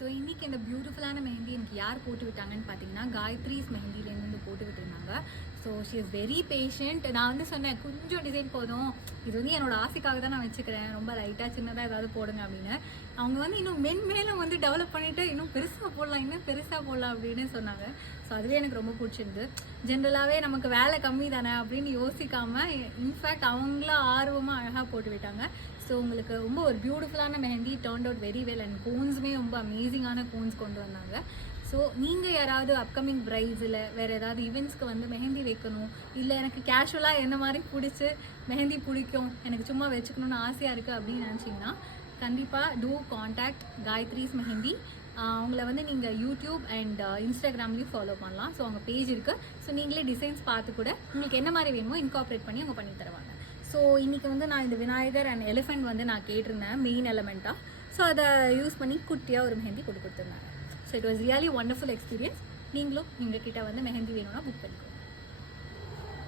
So இன்றைக்கி இந்த பியூட்டிஃபுல்லான மெஹந்தி எனக்கு யார் போட்டு விட்டாங்கன்னு பார்த்தீங்கன்னா காயத்ரிஸ் மெஹந்திலேருந்து போட்டு விட்டுருந்தாங்க. So she is very patient. நான் வந்து சொன்னேன் கொஞ்சம் டிசைன் போதும், இது வந்து என்னோட ஆசைக்காக தான் நான் வச்சுக்கிறேன், ரொம்ப லைட்டாக சின்னதாக ஏதாவது போடுங்க அப்படின்னு. அவங்க வந்து இன்னும் மென்மேலும் வந்து டெவலப் பண்ணிவிட்டு இன்னும் பெருசாக போடலாம், இன்னும் பெருசாக போடலாம் அப்படின்னு சொன்னாங்க. ஸோ அதுவே எனக்கு ரொம்ப பிடிச்சிருந்து. ஜென்ரலாகவே நமக்கு வேலை கம்மி தானே அப்படின்னு யோசிக்காமல் இன்ஃபேக்ட் அவங்களாம் ஆர்வமாக அழகாக போட்டு விட்டாங்க. ஸோ உங்களுக்கு ரொம்ப ஒரு பியூட்டிஃபுல்லான mehndi turned out very well and கோன்ஸுமே ரொம்ப அமேசிங்கான கோன்ஸ் கொண்டு வந்தாங்க. ஸோ நீங்கள் யாராவது அப்கமிங் ப்ரைட்ஸில் வேறு ஏதாவது ஈவெண்ட்ஸ்க்கு வந்து மெஹந்தி வைக்கணும், இல்லை எனக்கு கேஷுவலாக என்ன மாதிரி பிடிச்சி மெஹந்தி பிடிக்கும், எனக்கு சும்மா வச்சுக்கணுன்னு ஆசையாக இருக்குது அப்படின்னு நினச்சிங்கன்னா கண்டிப்பாக டூ காண்டாக்ட் காயத்ரிஸ் மெஹந்தி. அவங்கள வந்து நீங்கள் யூடியூப் அண்ட் இன்ஸ்டாகிராம்லேயும் ஃபாலோ பண்ணலாம். ஸோ அவங்க பேஜ் இருக்குது. ஸோ நீங்களே டிசைன்ஸ் பார்த்து கூட உங்களுக்கு என்ன மாதிரி வேணுமோ இன்கார்பரேட் பண்ணி அவங்க பண்ணி தருவாங்க. ஸோ இன்றைக்கி வந்து நான் இந்த விநாயகர் அண்ட் எலிஃபெண்ட் வந்து நான் கேட்டிருந்தேன் மெயின் எலமெண்ட்டாக. ஸோ அதை யூஸ் பண்ணி குட்டியாக ஒரு மெஹந்தி கொடுத்துருந்தாங்க. So it was really wonderful experience. நீங்களும் எங்கள் கிட்ட வந்து மெஹந்தி வேணும்னா புக் பண்ணிக்கோங்க.